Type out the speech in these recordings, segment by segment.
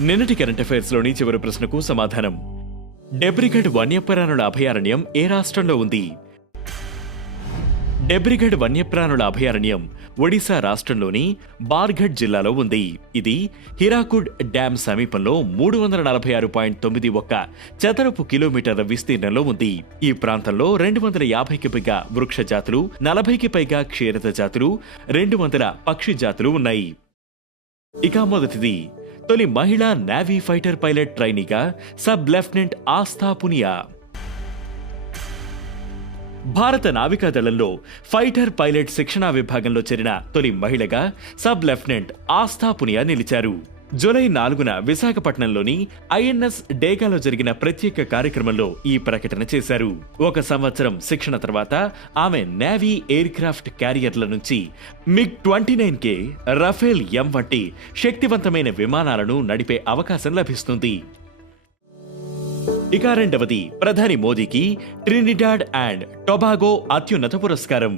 నిన్నటి current affairs లోని చివరి ప్రశ్నకు సమాధానం. డెబ్రిగఢ్ వన్యప్రాణుల అభయారణ్యం ఏ రాష్ట్రంలో ఉంది? డెబ్రిగఢ్ వన్యప్రాణుల అభయారణ్యం ఒడిశా రాష్ట్రంలోని బార్గఢ్ జిల్లాలో ఉంది. ఇది హిరాకుడ్ డ్యాం సమీపంలో 346.91 చదరపు కిలోమీటర్ల విస్తీర్ణంలో ఉంది. ఈ ప్రాంతంలో 250కి పైగా వృక్ష జాతులు, 40కి పైగా క్షీరద జాతులు, 200 పక్షి జాతులు ఉన్నాయి. ఇక మొదటిది, తొలి మహిళా నేవీ ఫైటర్ పైలట్ ట్రైనీగా సబ్ లెఫ్టినెంట్ ఆస్థా పునియా. భారత నావికాదళంలో ఫైటర్ పైలట్ శిక్షణా విభాగంలో చేరిన తొలి మహిళగా సబ్ లెఫ్టినెంట్ ఆస్థా పునియా నిలిచారు. జూలై 4న విశాఖపట్నంలోని ఐఎన్ఎస్ డేగాలో జరిగిన ప్రత్యేక కార్యక్రమంలో ఈ ప్రకటన చేశారు. 1 సంవత్సరం శిక్షణ తర్వాత ఆమె నేవీ ఎయిర్ క్రాఫ్ట్ క్యారియర్ల నుంచి MiG-29K, రఫేల్ M వంటి శక్తివంతమైన విమానాలను నడిపే అవకాశం లభిస్తుంది. ఇక రెండవది, ప్రధాని మోదీకి ట్రినిడాడ్ అండ్ టొబాగో అత్యున్నత పురస్కారం.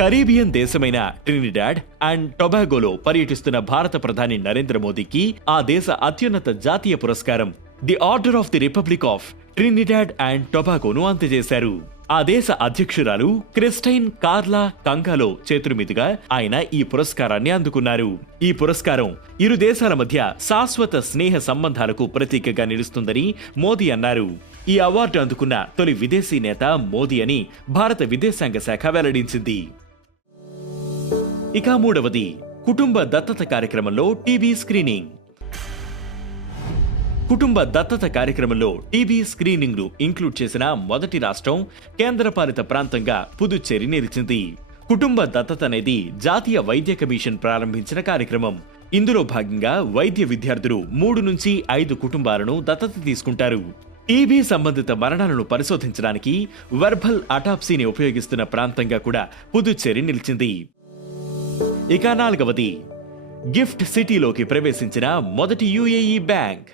కరీబియన్ దేశమైన ట్రినిడాడ్ అండ్ టొబాగోలో పర్యటిస్తున్న భారత ప్రధాని నరేంద్ర మోదీకి ఆ దేశ అత్యున్నత జాతీయ పురస్కారం the order of the republic of Trinidad and టొబాగోను అందజేశారు. ఆ దేశ అధ్యక్షురాలు క్రిస్టైన్ కార్లా కంగాలో చేతుల మీదుగా ఆయన ఈ పురస్కారాన్ని అందుకున్నారు. ఈ పురస్కారం ఇరు దేశాల మధ్య శాశ్వత స్నేహ సంబంధాలకు ప్రతీకగా నిలుస్తుందని మోదీ అన్నారు. ఈ అవార్డు అందుకున్న తొలి విదేశీ నేత మోదీ అని భారత విదేశాంగ శాఖ వెల్లడించింది. ఇక మూడవది, కుటుంబ దత్తత కార్యక్రమంలో టీబీ స్క్రీనింగ్. కుటుంబ దత్తత కార్యక్రమంలో టీబీ స్క్రీనింగ్ ను ఇంక్లూడ్ చేసిన మొదటి రాష్ట్రం, కేంద్రపాలిత ప్రాంతంగా పుదుచ్చేరి నిలిచింది. కుటుంబ దత్తత అనేది జాతీయ వైద్య కమిషన్ ప్రారంభించిన కార్యక్రమం. ఇందులో భాగంగా వైద్య విద్యార్థులు 3 నుంచి 5 కుటుంబాలను దత్తత తీసుకుంటారు. టీబీ సంబంధిత మరణాలను పరిశోధించడానికి వెర్బల్ అటాప్సీని ఉపయోగిస్తున్న ప్రాంతంగా కూడా పుదుచ్చేరి నిలిచింది. ఇక నాలుగవది, గిఫ్ట్ సిటీలోకి ప్రవేశించిన మొదటి యుఏఈ బ్యాంక్.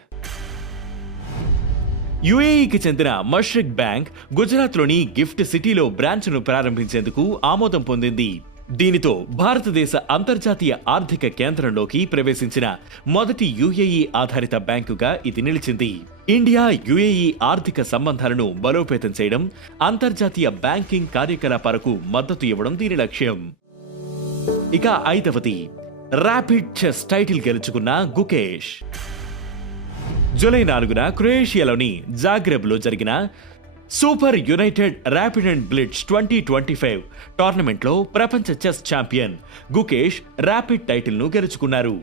యుఏఈకి చెందిన మష్రిక్ బ్యాంక్ గుజరాత్లోని గిఫ్ట్ సిటీలో బ్రాంచ్ను ప్రారంభించేందుకు ఆమోదం పొందింది. దీనితో భారతదేశ అంతర్జాతీయ ఆర్థిక కేంద్రంలోకి ప్రవేశించిన మొదటి యుఏఈ ఆధారిత బ్యాంకుగా ఇది నిలిచింది. ఇండియా యుఏఈ ఆర్థిక సంబంధాలను బలోపేతం చేయడం, అంతర్జాతీయ బ్యాంకింగ్ కార్యకలాపాలకు మద్దతు ఇవ్వడం దీని లక్ష్యం. ఇక ఐదవది, ర్యాపిడ్ చెస్ టైటిల్ గెలుచుకున్న గుకేష్. జూలై 4న క్రొయేషియాలోని జాగ్రెబ్ లో జరిగిన super United rapid and blitz 2025 టోర్నమెంట్లో ప్రపంచ chess champion Gukesh rapid title ను గెలుచుకున్నారు.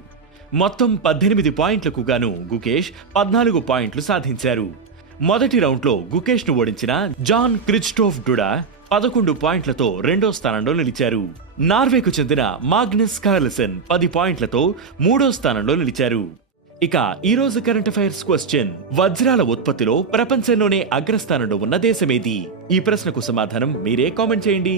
మొత్తం 18 పాయింట్లకు గాను గుకేష్ 14 పాయింట్లు సాధించారు. మొదటి రౌండ్లో గుకేష్ ను ఓడించిన జాన్ క్రిస్టోఫ్ డుడా 11 పాయింట్లతో రెండో స్థానంలో నిలిచారు. నార్వేకు చెందిన మాగ్నస్ కార్ల్సన్ 10 పాయింట్లతో మూడో స్థానంలో నిలిచారు. ఇక ఈ రోజు కరెంట్ అఫైర్స్ క్వశ్చన్, వజ్రాల ఉత్పత్తిలో ప్రపంచంలోనే అగ్రస్థానంలో ఉన్న దేశమేది? ఈ ప్రశ్నకు సమాధానం మీరే కామెంట్ చేయండి.